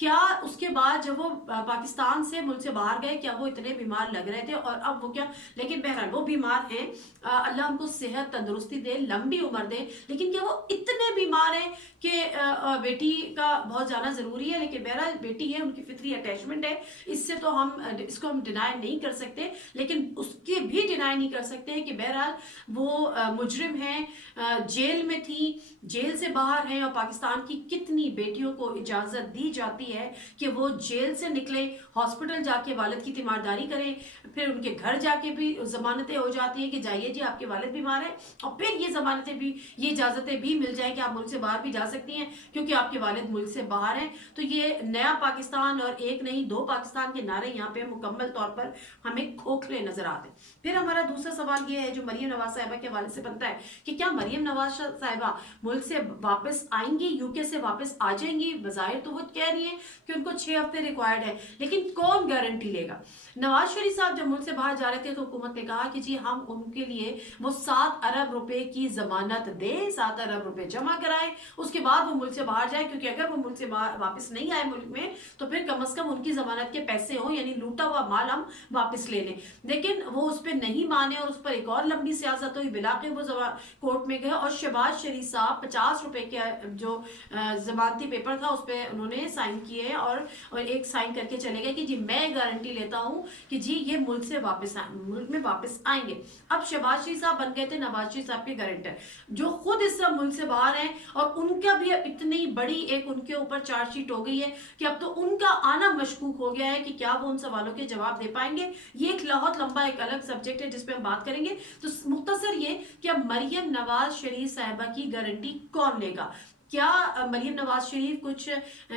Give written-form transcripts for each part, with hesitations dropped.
کیا اس کے بعد جب وہ پاکستان سے ملک سے باہر گئے کیا وہ اتنے بیمار لگ رہے تھے اور اب وہ کیا، لیکن بہرحال وہ بیمار ہیں، اللہ ان کو صحت تندرستی دے، لمبی عمر دے، لیکن کیا وہ اتنے بیمار ہیں کہ بیٹی کا بہت جانا ضروری ہے؟ لیکن بہرحال بیٹی ہے، ان کی فطری اٹیچمنٹ ہے، اس سے تو اس کو ہم ڈینائی نہیں کر سکتے، لیکن اس کے بھی ڈینائی نہیں کر سکتے کہ بہرحال وہ مجرم ہیں، جیل میں تھی، جیل سے باہر ہیں، اور پاکستان کی کتنی بیٹیوں کو اجازت دی جاتی ہے کہ وہ جیل سے نکلیں، ہاسپٹل جا کے والد کی تیمارداری کریں، پھر ان کے گھر جا کے بھی ضمانتیں ہو جاتی ہیں کہ جائیے جی آپ کے والد بیمار ہیں، اور پھر یہ ضمانتیں بھی، یہ اجازتیں بھی مل جائیں کہ آپ ملک سے باہر بھی جا سکتی ہیں کیونکہ آپ کے والد ملک سے باہر ہیں۔ تو یہ نیا پاکستان، اور ایک نہیں دو پاکستان کے نعرے یہاں پہ مکمل طور پر ہمیں کھوکھلے نظر آتے ہیں۔ پھر ہمارا دوسرا سوال یہ ہے جو مریم نواز صاحبہ کے حوالے سے بنتا ہے کہ کیا مریم نواز صاحبہ ملک سے واپس آئیں گی، یو کے سے واپس آ جائیں گی؟ بظاہر تو وہ کہہ رہی ہیں کہ ان کو 6 ہفتے ریکوائرڈ ہے، لیکن کون گارنٹی لے گا؟ نواز شریف صاحب جب ملک سے باہر جا رہے تھے تو حکومت نے کہا کہ جی ہم ان کے لیے وہ 7 ارب روپے کی ضمانت دیں، 7 ارب روپے جمع کرائیں، اس کے بعد وہ ملک سے باہر جائیں، کیونکہ اگر وہ ملک سے واپس نہیں آئے ملک میں تو پھر کم از کم ان کی ضمانت کے پیسے ہوں، یعنی لوٹا ہوا مال ہم واپس لے لیں۔ لیکن وہ اس پہ نہیں مانے اور اس پر ایک اور لمبی سیاست ہوئی، بلاخر وہ کورٹ میں گئے اور شہباز شریف صاحب 50 روپے کے جو ضمانتی پیپر تھا اس پہ انہوں نے سائن کیے اور ایک سائن کر کے چلے گئے کہ جی میں گارنٹی لیتا ہوں کہ جی یہ ملک سے ملک میں واپس آئیں گے۔ اب شہباز شریف صاحب بن گئے تھے نواز شریف صاحب کے گارنٹر، جو خود اس وقت ملک سے باہر ہیں، اور ان کا بھی اتنی بڑی ایک ان کے اوپر چارج شیٹ ہو گئی ہے کہ اب تو ان کا آنا مشکوک ہو گیا ہے کہ کیا وہ ان سوالوں کے جواب دے پائیں گے۔ یہ ایک بہت لمبا ایک الگ سبجیکٹ ہے جس پہ ہم بات کریں گے۔ تو مختصر یہ کہ اب مریم نواز شریف صاحبہ کی گارنٹی کون لے گا؟ کیا مریم نواز شریف کچھ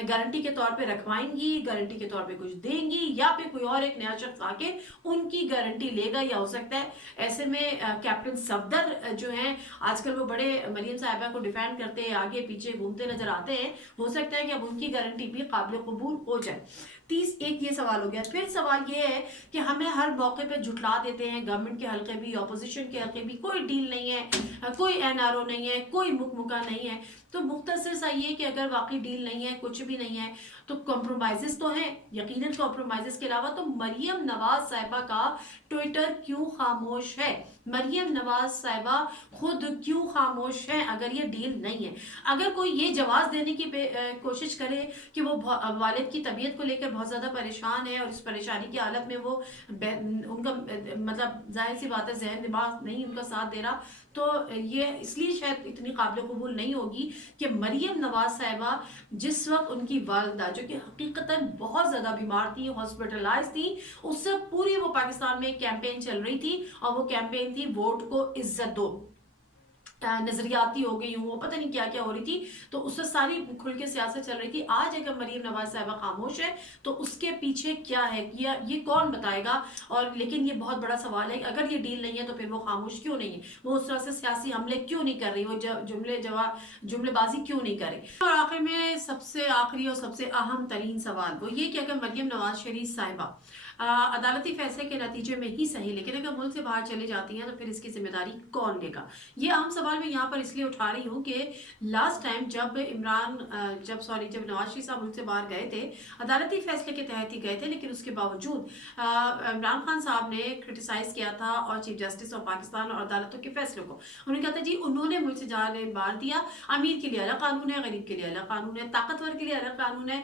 گارنٹی کے طور پہ رکھوائیں گی، گارنٹی کے طور پہ کچھ دیں گی، یا پھر کوئی اور ایک نیا شخص آ کے ان کی گارنٹی لے گا؟ یا ہو سکتا ہے ایسے میں کیپٹن صفدر جو ہیں آج کل وہ بڑے مریم صاحبہ کو ڈیفینڈ کرتے ہیں، آگے پیچھے گھومتے نظر آتے ہیں، ہو سکتا ہے کہ اب ان کی گارنٹی بھی قابل قبول ہو جائے۔ ایک یہ سوال ہو گیا۔ پھر سوال یہ ہے کہ ہمیں ہر موقع پہ جھٹلا دیتے ہیں گورنمنٹ کے حلقے بھی، اپوزیشن کے حلقے بھی، کوئی ڈیل نہیں ہے، کوئی این آر او نہیں ہے، کوئی مکمکہ نہیں ہے۔ تو مختصر سا یہ کہ اگر واقعی ڈیل نہیں ہے، کچھ بھی نہیں ہے، تو کمپرومائزز تو ہیں، یقیناً کمپرومائزز کے علاوہ تو مریم نواز صاحبہ کا ٹویٹر کیوں خاموش ہے؟ مریم نواز صاحبہ خود کیوں خاموش ہیں اگر یہ ڈیل نہیں ہے؟ اگر کوئی یہ جواز دینے کی کوشش کرے کہ وہ والد کی طبیعت کو لے کر بہت زیادہ پریشان ہے اور اس پریشانی کی حالت میں وہ ان کا مطلب ظاہر سی بات ہے ذہن دماغ نہیں ان کا ساتھ دے رہا، تو یہ اس لیے شاید اتنی قابل قبول نہیں ہوگی کہ مریم نواز صاحبہ جس وقت ان کی والدہ جو کہ حقیقتاً بہت زیادہ بیمار تھی، ہاسپٹلائز تھی، اس سے پوری وہ پاکستان میں ایک کیمپین چل رہی تھی، اور وہ کیمپین تھی ووٹ کو عزت دو، نظریاتی ہو گئی ہوں، وہ پتہ نہیں کیا کیا ہو رہی تھی، تو اس سے ساری کھل کے سیاست چل رہی تھی۔ آج اگر مریم نواز صاحبہ خاموش ہے تو اس کے پیچھے کیا ہے، یہ کون بتائے گا؟ اور لیکن یہ بہت بڑا سوال ہے، اگر یہ ڈیل نہیں ہے تو پھر وہ خاموش کیوں نہیں ہے؟ وہ اس طرح سے سیاسی حملے کیوں نہیں کر رہی؟ وہ جملے بازی کیوں نہیں کر رہی؟ اور آخر میں سب سے آخری اور سب سے اہم ترین سوال وہ یہ کہ اگر مریم نواز شریف صاحبہ عدالتی فیصلے کے نتیجے میں ہی صحیح لیکن اگر ملک سے باہر چلے جاتی ہیں تو پھر اس کی ذمہ داری کون لے گا؟ یہ اہم سوال میں یہاں پر اس لیے اٹھا رہی ہوں کہ لاسٹ ٹائم جب نواز شریف صاحب ملک سے باہر گئے تھے عدالتی فیصلے کے تحت ہی گئے تھے، لیکن اس کے باوجود عمران خان صاحب نے کرٹیسائز کیا تھا اور چیف جسٹس آف پاکستان اور عدالتوں کے فیصلوں کو، انہوں نے کہا تھا جی انہوں نے ملک سے جانے باہر دیا، امیر کے لیے الگ قانون ہے، غریب کے لیے الگ قانون ہے، طاقتور کے لیے الگ قانون ہے،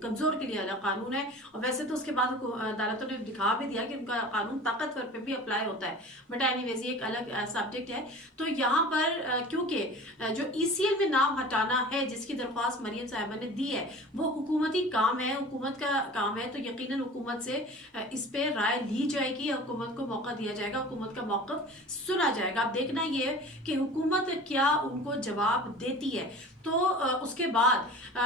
کمزور کے لیے الگ قانون ہے، اور ویسے تو اس کے بعد عدالتوں نے دکھا بھی دیا کہ ان کا قانون طاقتور پہ بھی اپلائی ہوتا ہے، بٹ اینی ویز یہ ایک الگ سبجیکٹ ہے۔ تو یہاں پر کیونکہ جو ای سی ایل میں نام ہٹانا ہے جس کی درخواست مریم صاحبہ نے دی ہے وہ حکومتی کام ہے، حکومت کا کام ہے، تو یقیناً حکومت سے اس پہ رائے لی جائے گی، حکومت کو موقع دیا جائے گا، حکومت کا موقف سنا جائے گا۔ اب دیکھنا یہ ہے کہ حکومت کیا ان کو جواب دیتی ہے، تو اس کے بعد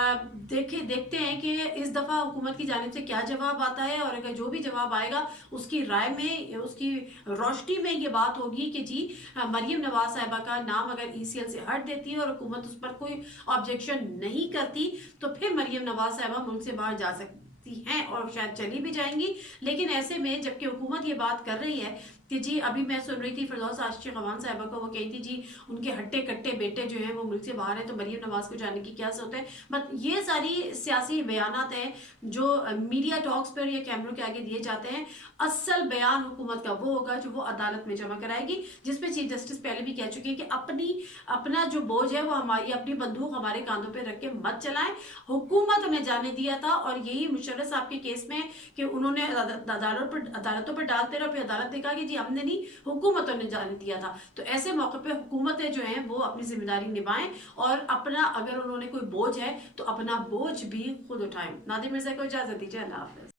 دیکھتے ہیں کہ اس دفعہ حکومت کی جانب سے کیا جواب آتا ہے، اور اگر جو بھی جواب آئے گا اس کی رائے میں، اس کی روشنی میں یہ بات ہوگی کہ جی مریم نواز صاحبہ کا نام اگر ای سی ایل سے ہٹ دیتی ہے اور حکومت اس پر کوئی آبجیکشن نہیں کرتی تو پھر مریم نواز صاحبہ ملک سے باہر جا سکتی ہیں اور شاید چلی بھی جائیں گی۔ لیکن ایسے میں جبکہ حکومت یہ بات کر رہی ہے کہ جی ابھی میں سن رہی تھی فردوس عاشقی خوان صاحبہ کو، وہ کہی تھی جی ان کے ہٹے کٹے بیٹے جو ہیں وہ ملک سے باہر ہیں تو مریم نواز کو جانے کی کیا ضرورت ہے. بٹ یہ ساری سیاسی بیانات ہیں جو میڈیا ٹاکس پر یا کیمروں کے آگے دیے جاتے ہیں. اصل بیان حکومت کا وہ ہوگا جو وہ عدالت میں جمع کرائے گی، جس پہ چیف جسٹس پہلے بھی کہہ چکے ہیں کہ اپنا جو بوجھ ہے وہ ہماری اپنی بندوق ہمارے کاندھوں پہ رکھ کے مت چلائیں. حکومت انہیں جانے دیا تھا، اور یہی مشرف صاحب کے کیس میں کہ انہوں نے عدالتوں پر ڈالتے رہے، پھر عدالت نے کہا کہ جی ہم نے نہیں، حکومتوں نے جانے دیا تھا. تو ایسے موقع پہ حکومتیں جو ہیں وہ اپنی ذمہ داری نبھائیں، اور اپنا اگر انہوں نے کوئی بوجھ ہے تو اپنا بوجھ بھی خود اٹھائیں. نادر مرزا کو اجازت دیجیے، اللہ حافظ.